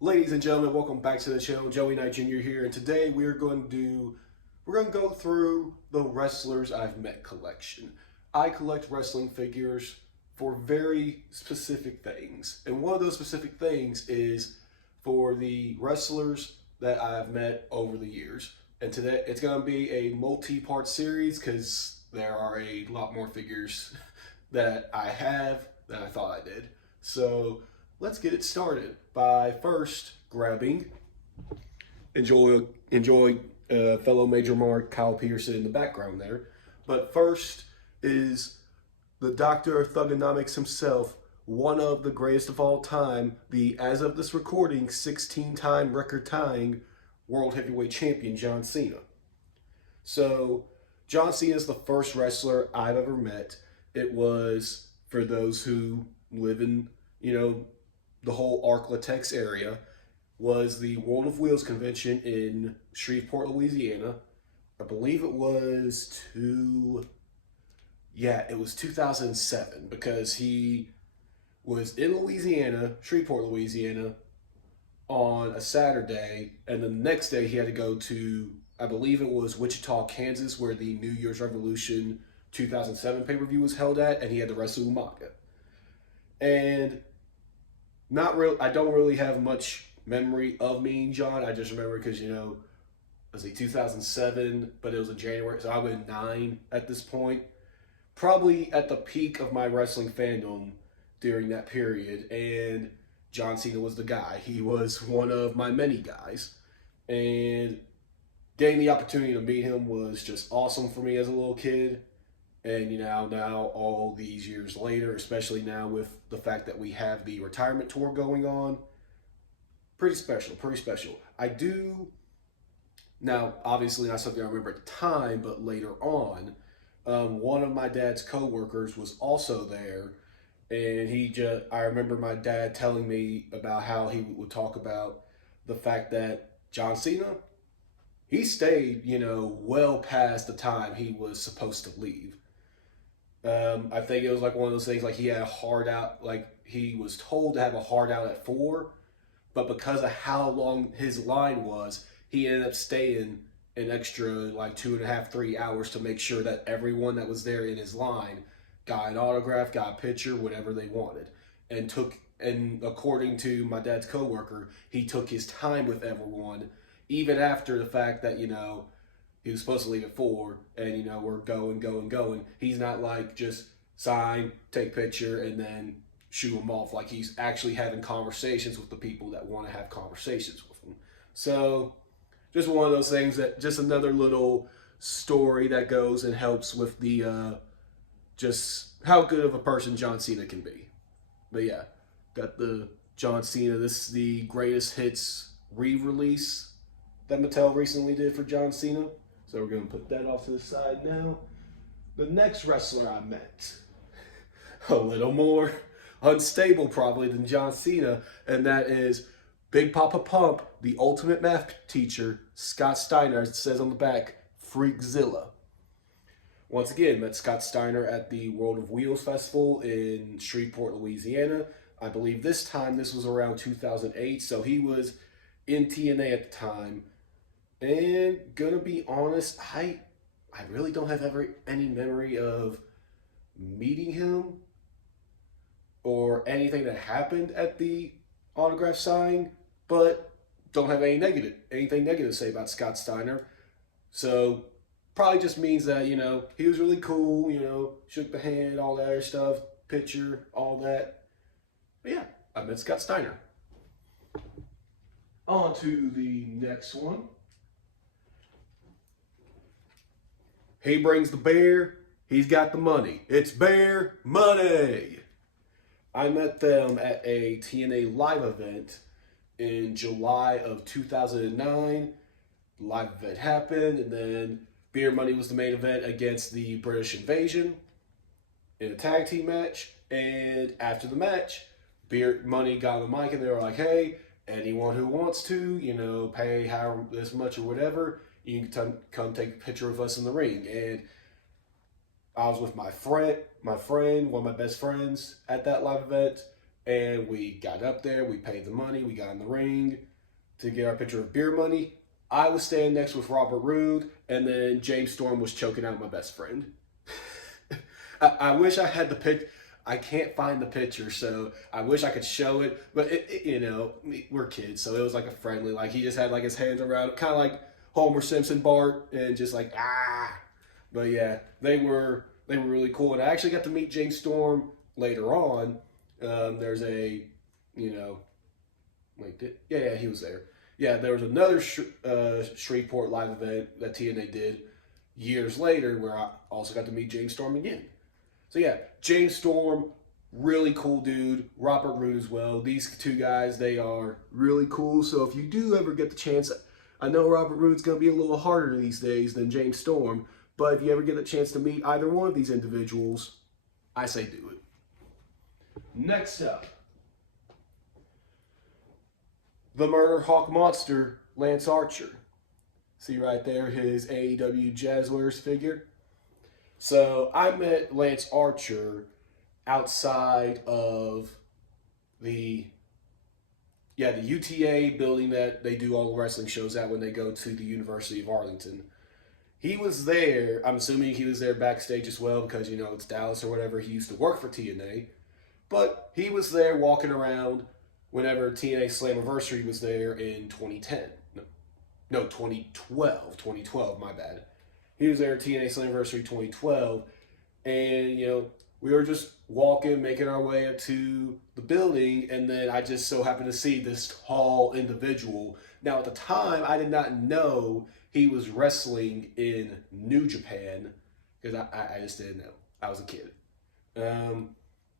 Ladies and gentlemen, welcome back to the channel. Joey Knight Jr. here, and today we're going to go through the wrestlers I've met collection. I collect wrestling figures for very specific things, and one of those specific things is for the wrestlers that I've met over the years. And today it's going to be a multi-part series because there are a lot more figures that I have than I thought I did. So let's get it started by first grabbing enjoy fellow Major Mark Kyle Peterson in the background there. But first is the Doctor of Thugonomics himself, one of the greatest of all time, the, as of this recording, 16-time record tying World Heavyweight Champion John Cena. So John Cena is the first wrestler I've ever met. It was, for those who live in, the whole Arklatex area, was the World of Wheels convention in Shreveport, Louisiana. I believe it was it was 2007, because he was in Louisiana, Shreveport, Louisiana, on a Saturday, and the next day he had to go to, I believe it was Wichita, Kansas, where the New Year's Revolution 2007 pay-per-view was held at, and he had to wrestle Umaga. And I don't really have much memory of Mean John. I just remember because, was it 2007, but it was in January, so I was 9 at this point. Probably at the peak of my wrestling fandom during that period, and John Cena was the guy. He was one of my many guys, and getting the opportunity to meet him was just awesome for me as a little kid. And now all these years later, especially now with the fact that we have the retirement tour going on, pretty special, pretty special. I do, now obviously not something I remember at the time, but later on, one of my dad's co-workers was also there, and I remember my dad telling me about how he would talk about the fact that John Cena, he stayed, well past the time he was supposed to leave. I think it was like one of those things, like he had a hard out, like he was told to have a hard out at 4, but because of how long his line was, he ended up staying an extra like 2.5, 3 hours to make sure that everyone that was there in his line got an autograph, got a picture, whatever they wanted. And according to my dad's coworker, he took his time with everyone, even after the fact that, he was supposed to leave at 4, and we're going. He's not like just sign, take picture, and then shoo him off. Like, he's actually having conversations with the people that want to have conversations with him. So just one of those things, that just another little story that goes and helps with the just how good of a person John Cena can be. But yeah, got the John Cena. This is the greatest hits re-release that Mattel recently did for John Cena. So we're going to put that off to the side now. The next wrestler I met, a little more unstable probably than John Cena, and that is Big Papa Pump, the ultimate math teacher, Scott Steiner, as it says on the back, Freakzilla. Once again, met Scott Steiner at the World of Wheels Festival in Shreveport, Louisiana. I believe this was around 2008, so he was in TNA at the time. And gonna be honest, I really don't have any memory of meeting him or anything that happened at the autograph signing, but don't have anything negative to say about Scott Steiner. So probably just means that, he was really cool, shook the hand, all that other stuff, picture, all that. But yeah, I met Scott Steiner. On to the next one. He brings the bear, he's got the money. It's Bear Money. I met them at a TNA live event in July of 2009. The live event happened, and then Beer Money was the main event against the British Invasion in a tag team match. And after the match, Beer Money got on the mic and they were like, hey, anyone who wants to, pay however this much or whatever, you can come take a picture of us in the ring. And I was with my friend, one of my best friends at that live event, And we got up there, we paid the money, we got in the ring to get our picture of beer money. I was standing next with Robert Roode, and then James Storm was choking out my best friend. I wish I had the pic. I can't find the picture, so I wish I could show it. But you know, we're kids, so it was like a friendly. Like he just had like his hands around, kind of like Homer Simpson, Bart, and just like ah. But yeah, they were really cool, and I actually got to meet James Storm later on. There's a, you know, like yeah, he was there. Yeah, there was another Shreveport live event that TNA did years later where I also got to meet James Storm again. So yeah, James Storm, really cool dude. Robert Roode as well. These two guys, they are really cool. So if you do ever get the chance, I know Robert Roode's going to be a little harder these days than James Storm, but if you ever get the chance to meet either one of these individuals, I say do it. Next up, the Murder Hawk Monster, Lance Archer. See right there, his AEW Jazzwares figure. So I met Lance Archer outside of the UTA building that they do all the wrestling shows at when they go to the University of Arlington. He was there, I'm assuming he was there backstage as well because, you know, it's Dallas or whatever. He used to work for TNA. But he was there walking around whenever TNA Slammiversary was there in 2010. No, 2012. 2012, my bad. He was there at TNA Slammiversary 2012. And, you know, we were just walking, making our way up to the building, and then I just so happened to see this tall individual. Now, at the time, I did not know he was wrestling in New Japan, because I just didn't know. I was a kid.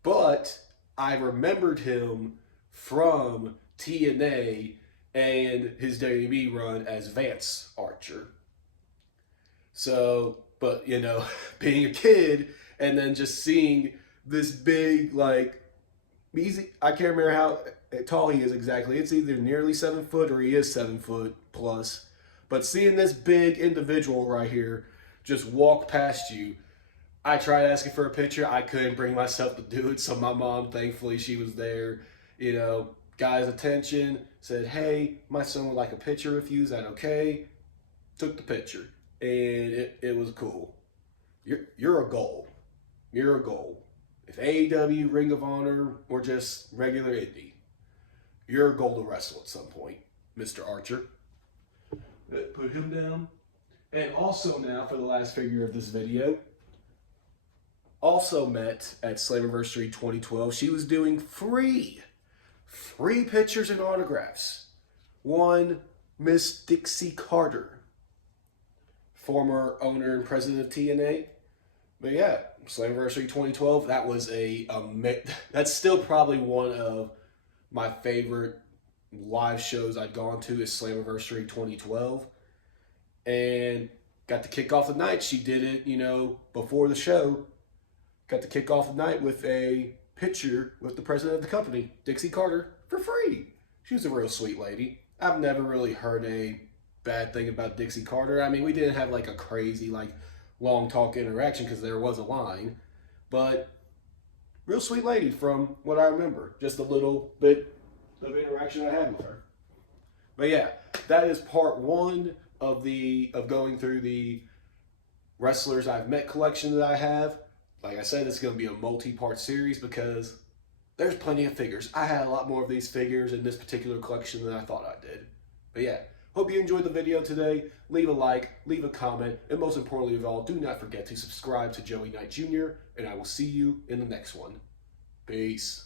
But I remembered him from TNA and his WWE run as Vance Archer. So, but, you know, being a kid and then just seeing this big, like, I can't remember how tall he is exactly. It's either nearly 7 foot or he is 7 foot plus. But seeing this big individual right here just walk past you, I tried asking for a picture. I couldn't bring myself to do it. So my mom, thankfully, she was there, you know, got his attention, said, hey, my son would like a picture with you. Is that okay? Took the picture. And it was cool. You're a goal. You're a goal. If AEW, Ring of Honor, or just regular indie, you're a goal to wrestle at some point, Mr. Archer. Put him down. And also now, for the last figure of this video, also met at Slammiversary 2012. She was doing free pictures and autographs. One, Miss Dixie Carter, former owner and president of TNA. But yeah, Slammiversary 2012, that was that's still probably one of my favorite live shows I've gone to is Slammiversary 2012. And got to kick off the night. She did it, you know, before the show. Got to kick off the night with a picture with the president of the company, Dixie Carter, for free. She was a real sweet lady. I've never really heard a bad thing about Dixie Carter. I mean, we didn't have like a crazy, like, long talk interaction because there was a line, but real sweet lady from what I remember. Just a little bit of interaction I had with her. But yeah, that is part one of going through the wrestlers I've met collection that I have. Like I said, this is going to be a multi-part series because there's plenty of figures. I had a lot more of these figures in this particular collection than I thought I did. But yeah, hope you enjoyed the video today. Leave a like, leave a comment, and most importantly of all, do not forget to subscribe to Joey Knight Jr., and I will see you in the next one. Peace.